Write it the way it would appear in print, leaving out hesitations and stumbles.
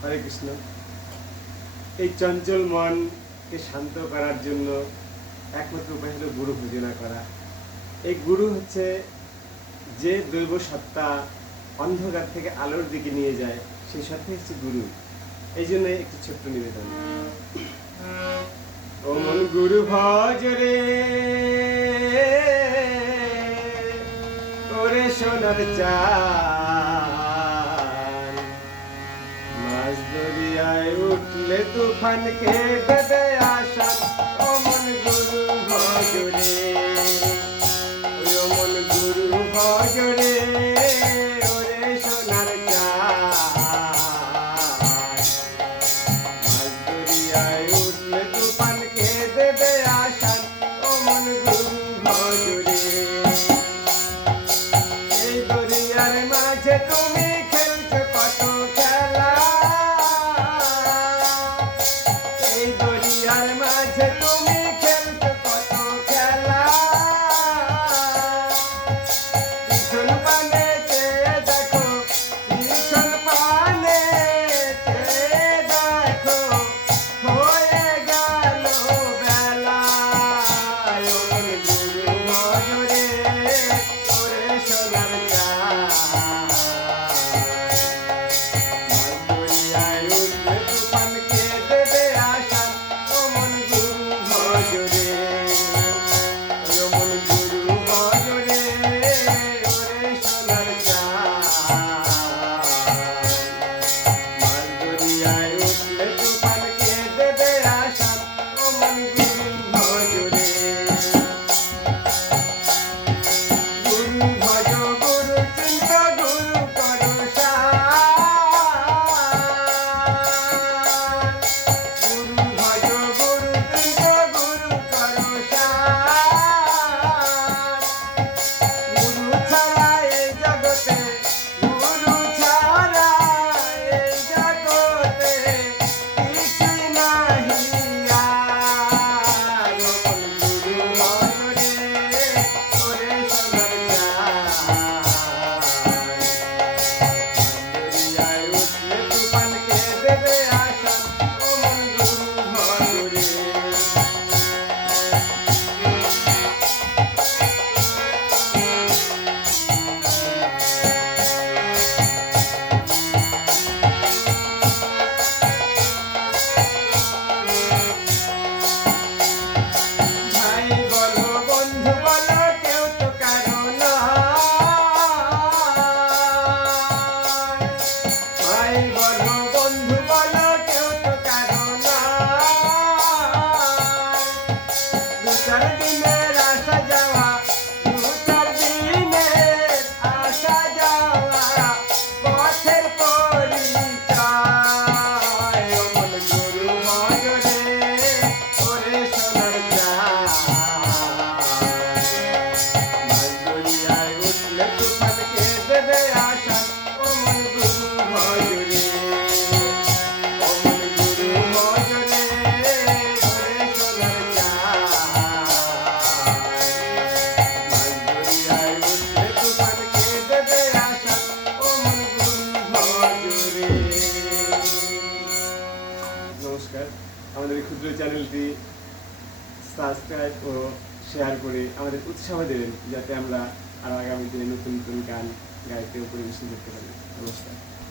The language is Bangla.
হরে কৃষ্ণ। এই চঞ্চল মনকে শান্ত করার জন্য একমাত্র উপায় হলো গুরু ভজনা করা। এই গুরু হচ্ছে যে দৈব সত্তা অন্ধকার থেকে আলোর দিকে নিয়ে যায়, সেই সত্তা হচ্ছে গুরু। এই জন্য একটি ছোট্ট নিবেদন। ও মন গুরু ভজ রে, ওরে সোনার চাঁদ, মাছ দরিয়ায় উঠলে তুফানকে দেবে আসান। ও মন গুরু ভজ রে, ও মন গুরু ভজ রে, ওরে সোনার চাঁদ, মাছ দরিয়ায় উঠলে তুফানকে দেবে আসান। ও মন গুরু ভজ রে, এই দরিয়ার মাঝে তুমি খেলছো কত খেলা, এই দরিয়ার মাঝে তুমি খেলছো কত খেলা। পিছন পানে চেয়ে দেখো, পিছন পানে চেয়ে দেখো, হয়ে গেল বেলা। ও মন গুরু ভজ রে, ওরে সোনার চাঁদ, মাছ দরিয়ায় উঠলে তুফানকে দেবে আসান। ও মন গুরু ভজ রে, ও মন গুরু ভজ রে, ওরে সোনার চাঁদ, মাছ দরিয়ায় উঠলে তুফানকে দেবে আসান। ও মন গুরু ভজ রে, গুরু ভজ গুরু চিন্ত গুরু করো সার, গুরু ভজ গুরু চিন্ত গুরু করো সার। গুরু ছাড়া এই জগতে, গুরু ছাড়া এই জগতে কিছুই নাহি আর। ও মন গুরু ভজ রে, ওরে সোনার চাঁদ, দরিয়ায় উঠলে তুফানকে দেবে আসান। ও মন গুরু ভজ রে। ভাই বলো বন্ধু বলো, কেউ তো কারো নয়। ভাই বলো বন্ধু বলো, কেউ তো কারো নয়। দু চার দিনের আসা যাওয়া, দু চার দিনের আসা যাওয়া, পথের পরিচয়। ও মন গুরু ভজ রে, ওরে সোনার চাঁদ, মাছ দরিয়ায় উঠলে তুফানকে দেবে আসান। ও মন গুরু ভজ রে, ও মন গুরু ভজ রে, ওরে সোনার চাঁদ, মাছ দরিয়ায় উঠলে তুফানকে দেবে আসান। ও মন গুরু ভজ রে। নমস্কার। আমাদের এই ক্ষুদ্র চ্যানেলটি সাবস্ক্রাইব ও শেয়ার করে আমাদের উৎসাহ দেবেন, যাতে আমরা আরও আগামী দিনে নতুন নতুন গান গাইতে ও পরিবেশন করতে পারি। নমস্কার।